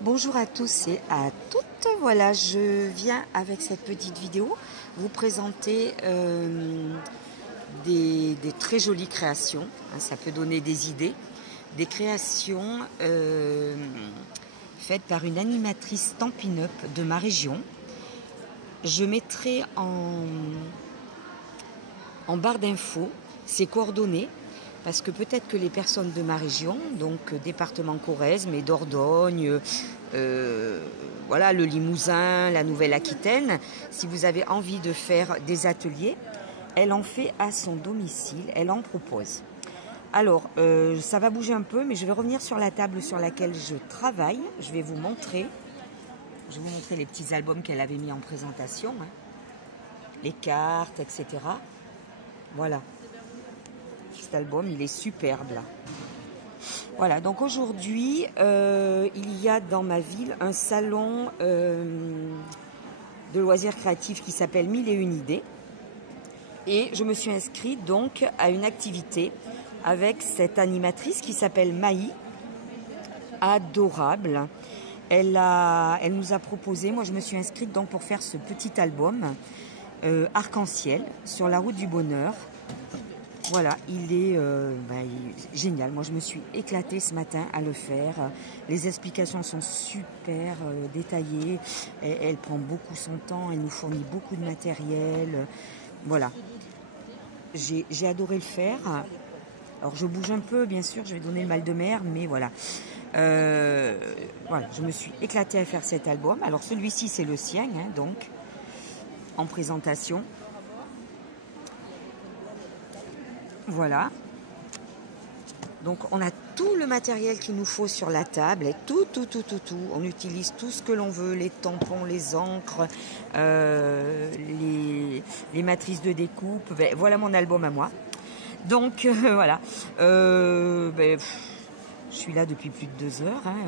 Bonjour à tous et à toutes. Voilà, je viens avec cette petite vidéo vous présenter des très jolies créations. Ça peut donner des idées. Des créations faites par une animatrice Stampin' Up de ma région. Je mettrai en barre d'infos ses coordonnées. Parce que peut-être que les personnes de ma région, donc département Corrèze, mais Dordogne, voilà, le Limousin, la Nouvelle-Aquitaine, si vous avez envie de faire des ateliers, elle en fait à son domicile, elle en propose. Alors, ça va bouger un peu, mais je vais revenir sur la table sur laquelle je travaille. Je vais vous montrer. Je vais vous montrer les petits albums qu'elle avait mis en présentation, hein. Les cartes, etc. Voilà. Cet album, il est superbe là. Voilà, donc aujourd'hui, il y a dans ma ville un salon de loisirs créatifs qui s'appelle 1001 idées. Et je me suis inscrite donc à une activité avec cette animatrice qui s'appelle Maï. Adorable. Elle nous a proposé, moi je me suis inscrite donc pour faire ce petit album arc-en-ciel sur la route du bonheur. Voilà, il est génial. Moi, je me suis éclatée ce matin à le faire. Les explications sont super détaillées. Elle prend beaucoup son temps. Elle nous fournit beaucoup de matériel. Voilà. J'ai adoré le faire. Alors, je bouge un peu, bien sûr. Je vais donner le mal de mer, mais voilà. Voilà, je me suis éclatée à faire cet album. Alors, celui-ci, c'est le sien, hein, donc, en présentation. Voilà, donc on a tout le matériel qu'il nous faut sur la table, et tout. On utilise tout ce que l'on veut, les tampons, les encres, les matrices de découpe. Ben, voilà mon album à moi. Donc voilà, je suis là depuis plus de 2 heures. Hein,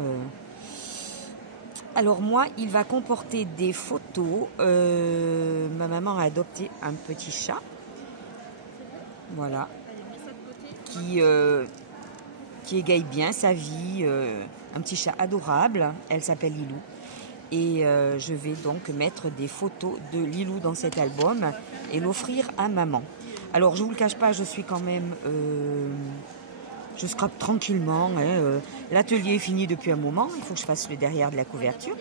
Alors moi, il va comporter des photos. Ma maman a adopté un petit chat. Voilà. Qui égaye bien sa vie, un petit chat adorable, elle s'appelle Lilou. Et je vais donc mettre des photos de Lilou dans cet album et l'offrir à maman. Alors je vous le cache pas, je suis quand même... je scrape tranquillement, hein, l'atelier est fini depuis un moment, il faut que je fasse le derrière de la couverture.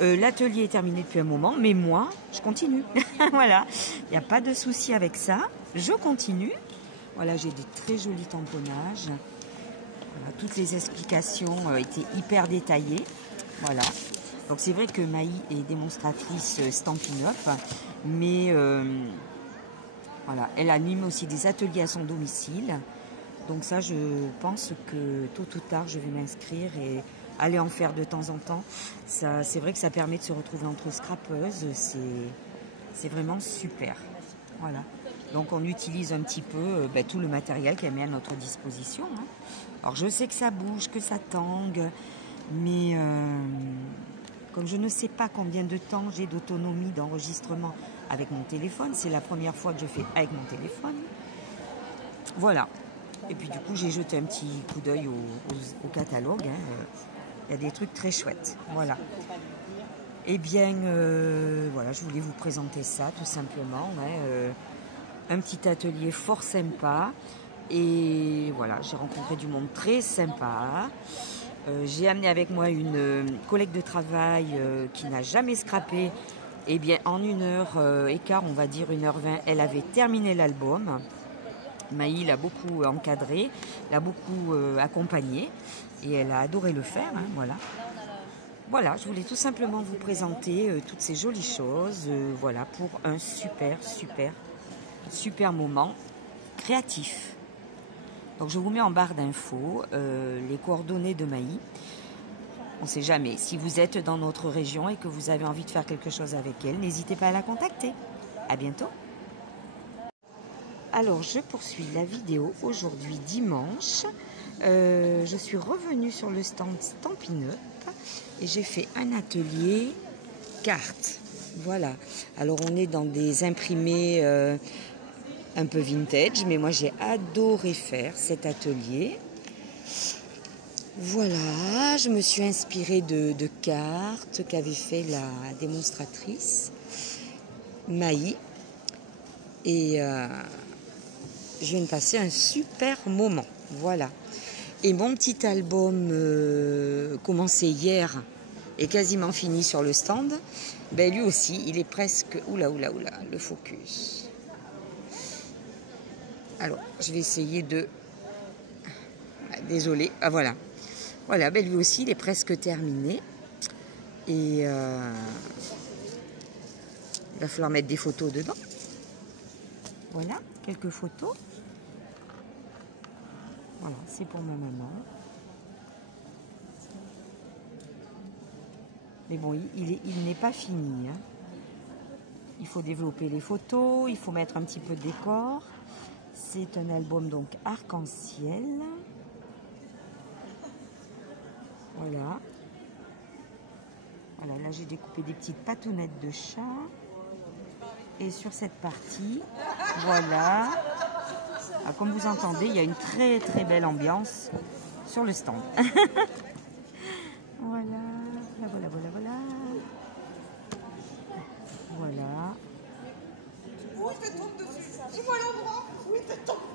L'atelier est terminé depuis un moment, mais moi, je continue. Voilà, il n'y a pas de souci avec ça, je continue. Voilà, j'ai des très jolis tamponnages. Voilà, toutes les explications étaient hyper détaillées. Voilà. Donc c'est vrai que Maï est démonstratrice Stampin' Up, mais voilà, elle anime aussi des ateliers à son domicile. Donc ça, je pense que tôt ou tard, je vais m'inscrire et aller en faire de temps en temps. Ça, c'est vrai que ça permet de se retrouver entre scrapeuses. C'est vraiment super. Voilà. Donc on utilise un petit peu tout le matériel qu'elle met à notre disposition. Hein. Alors je sais que ça bouge, que ça tangue, mais comme je ne sais pas combien de temps j'ai d'autonomie d'enregistrement avec mon téléphone, c'est la première fois que je fais avec mon téléphone. Voilà. Et puis du coup j'ai jeté un petit coup d'œil au catalogue. Hein. Il y a des trucs très chouettes. Voilà. Eh bien, voilà, je voulais vous présenter ça tout simplement. Ouais, un petit atelier fort sympa. Et voilà, j'ai rencontré du monde très sympa. J'ai amené avec moi une collègue de travail qui n'a jamais scrappé. Eh bien, en 1h écart, on va dire 1h20, elle avait terminé l'album. Maï l'a beaucoup encadré, l'a beaucoup accompagné. Et elle a adoré le faire, hein, voilà. Voilà, je voulais tout simplement vous présenter toutes ces jolies choses, voilà, pour un super moment créatif. Donc je vous mets en barre d'infos les coordonnées de Maï. On ne sait jamais, si vous êtes dans notre région et que vous avez envie de faire quelque chose avec elle, n'hésitez pas à la contacter. À bientôt. Alors je poursuis la vidéo aujourd'hui dimanche. Je suis revenue sur le stand Stampin' Up et j'ai fait un atelier cartes. Voilà. Alors on est dans des imprimés un peu vintage, mais moi j'ai adoré faire cet atelier. Voilà, je me suis inspirée de cartes qu'avait fait la démonstratrice Maï. Et je viens de passer un super moment. Voilà. Et mon petit album commencé hier est quasiment fini sur le stand. Ben lui aussi, il est presque... Oula, le focus. Alors, je vais essayer de... Désolée. Ah, voilà. Voilà, ben lui aussi, il est presque terminé. Et il va falloir mettre des photos dedans. Voilà, quelques photos. Voilà, c'est pour ma maman. Mais bon, il n'est pas fini. Hein. Il faut développer les photos, il faut mettre un petit peu de décor. C'est un album donc arc-en-ciel. Voilà. Voilà, là j'ai découpé des petites patounettes de chat. Et sur cette partie, voilà. Ah, comme vous entendez, il y a une très très belle ambiance sur le stand. Voilà.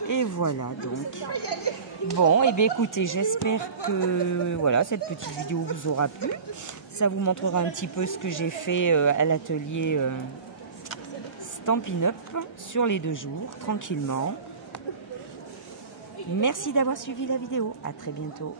Et voilà donc. Bon, et bien écoutez, j'espère que voilà, cette petite vidéo vous aura plu. Ça vous montrera un petit peu ce que j'ai fait à l'atelier Stampin' Up sur les 2 jours, tranquillement. Merci d'avoir suivi la vidéo. À très bientôt.